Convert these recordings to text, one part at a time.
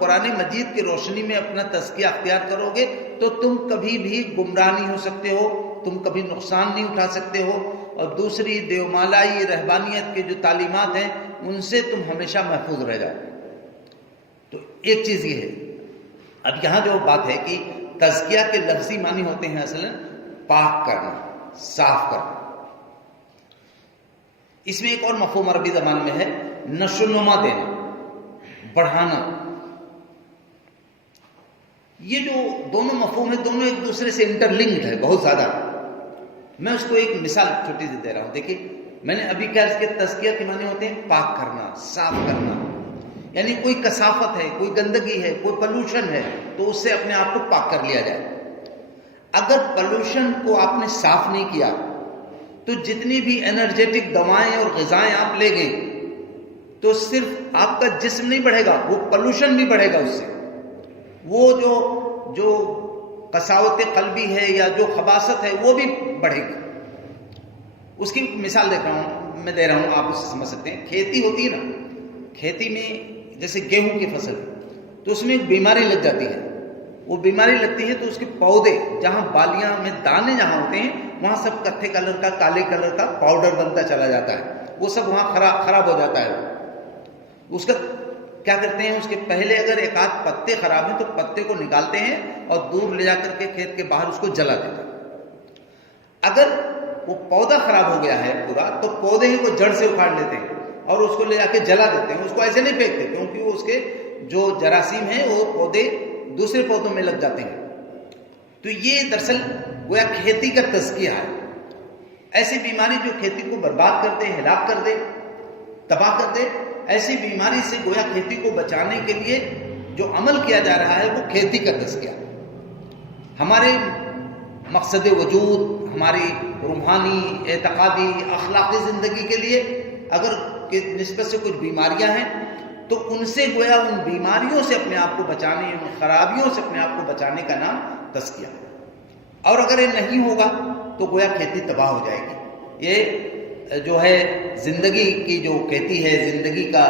قرآن مجید کی روشنی میں اپنا تزکیہ اختیار کرو گے تو تم کبھی بھی گمراہ نہیں ہو سکتے ہو، تم کبھی نقصان نہیں اٹھا سکتے ہو، اور دوسری دیومالائی رہبانیت کے جو تعلیمات ہیں ان سے تم ہمیشہ محفوظ رہ جاؤ۔ تو ایک چیز یہ ہے۔ اب یہاں جو بات ہے کہ تزکیہ کے لفظی معنی ہوتے ہیں اصلاً پاک کرنا، صاف کرنا۔ اس میں ایک اور مفہوم عربی زبان میں ہے نشو و نما دینا، بڑھانا۔ یہ جو دونوں مفہوم ہیں دونوں ایک دوسرے سے انٹرلنکڈ ہے بہت زیادہ۔ میں اس کو ایک مثال چھوٹی سی دے رہا ہوں۔ دیکھیے میں نے ابھی کیا اس کے تزکیہ کے معنی ہوتے ہیں پاک کرنا، صاف کرنا، یعنی کوئی کثافت ہے، کوئی گندگی ہے، کوئی پولوشن ہے تو اس سے اپنے آپ کو پاک کر لیا جائے۔ اگر پولوشن کو آپ نے صاف نہیں کیا تو جتنی بھی انرجیٹک دوائیں اور غذائیں آپ لے گئے تو صرف آپ کا جسم نہیں بڑھے گا، وہ پولوشن بھی بڑھے گا اس سے۔ وہ جو قساوت قلبی ہے یا جو خباثت ہے وہ بھی بڑھے گی۔ اس کی مثال میں دے رہا ہوں، آپ اسے سمجھ سکتے ہیں۔ کھیتی ہوتی ہے نا، کھیتی میں جیسے گیہوں کی فصل تو اس میں ایک بیماری لگ جاتی ہے۔ وہ بیماری لگتی ہے تو اس کے پودے جہاں بالیاں میں دانے جہاں ہوتے ہیں وہاں سب کتھے کلر کا، کالے کلر کا پاؤڈر بنتا چلا جاتا ہے، وہ سب وہاں خراب ہو جاتا ہے۔ اس کا کیا کرتے ہیں، اس کے پہلے اگر ایک آدھ پتے خراب ہیں تو پتے کو نکالتے ہیں اور دور لے جا کر کے کھیت کے باہر اس کو جلا دیتے ہیں۔ اگر وہ پودا خراب ہو گیا ہے پورا تو پودے کو جڑ سے اکھاڑ لیتے ہیں اور اس کو لے جا کے جلا دیتے ہیں۔ اس کو ایسے نہیں پھینکتے کیونکہ وہ اس کے جو جراثیم ہیں وہ پودے دوسرے پودوں میں لگ جاتے ہیں۔ تو یہ دراصل گویا کھیتی کا تزکیہ ہے۔ ایسی بیماری جو کھیتی کو برباد کر دے، ہلاک کر دے، تباہ کر دے، ایسی بیماری سے گویا کھیتی کو بچانے کے لیے جو عمل کیا جا رہا ہے وہ کھیتی کا تزکیہ۔ ہمارے مقصد وجود، ہماری روحانی، اعتقادی، اخلاقی زندگی کے لیے اگر نسبت سے کچھ بیماریاں ہیں تو ان سے گویا ان بیماریوں سے اپنے آپ کو بچانے، ان خرابیوں سے اپنے آپ کو بچانے کا نام تزکیہ۔ اور اگر یہ نہیں ہوگا تو گویا کھیتی تباہ ہو جائے گی۔ یہ جو ہے زندگی کی جو کھیتی ہے، زندگی کا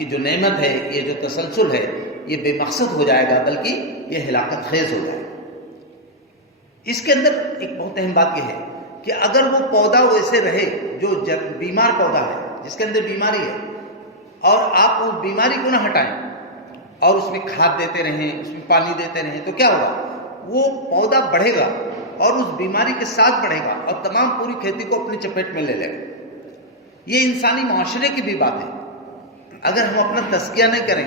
جو نعمت ہے، یہ جو تسلسل ہے، یہ بے مقصد ہو جائے گا، بلکہ یہ ہلاکت خیز ہو جائے گا۔ اس کے اندر ایک بہت اہم بات یہ ہے کہ اگر وہ پودا ویسے رہے جو بیمار پودا ہے، جس کے اندر بیماری ہے، اور آپ اس بیماری کو نہ ہٹائیں اور اس میں کھاد دیتے رہیں، اس میں پانی دیتے رہیں، تو کیا ہوگا؟ وہ پودا بڑھے گا اور اس بیماری کے ساتھ بڑھے گا اور تمام پوری کھیتی کو اپنی چپیٹ میں لے لے گا۔ یہ انسانی معاشرے کی بھی بات ہے۔ اگر ہم اپنا تزکیہ نہیں کریں،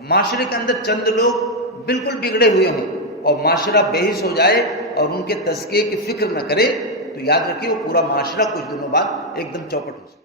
معاشرے کے اندر چند لوگ بالکل بگڑے ہوئے ہوں اور معاشرہ بے حس ہو جائے اور ان کے تزکیے کی فکر نہ کرے تو یاد رکھیے وہ پورا معاشرہ کچھ دنوں بعد ایک دم چوپٹ ہو جائے۔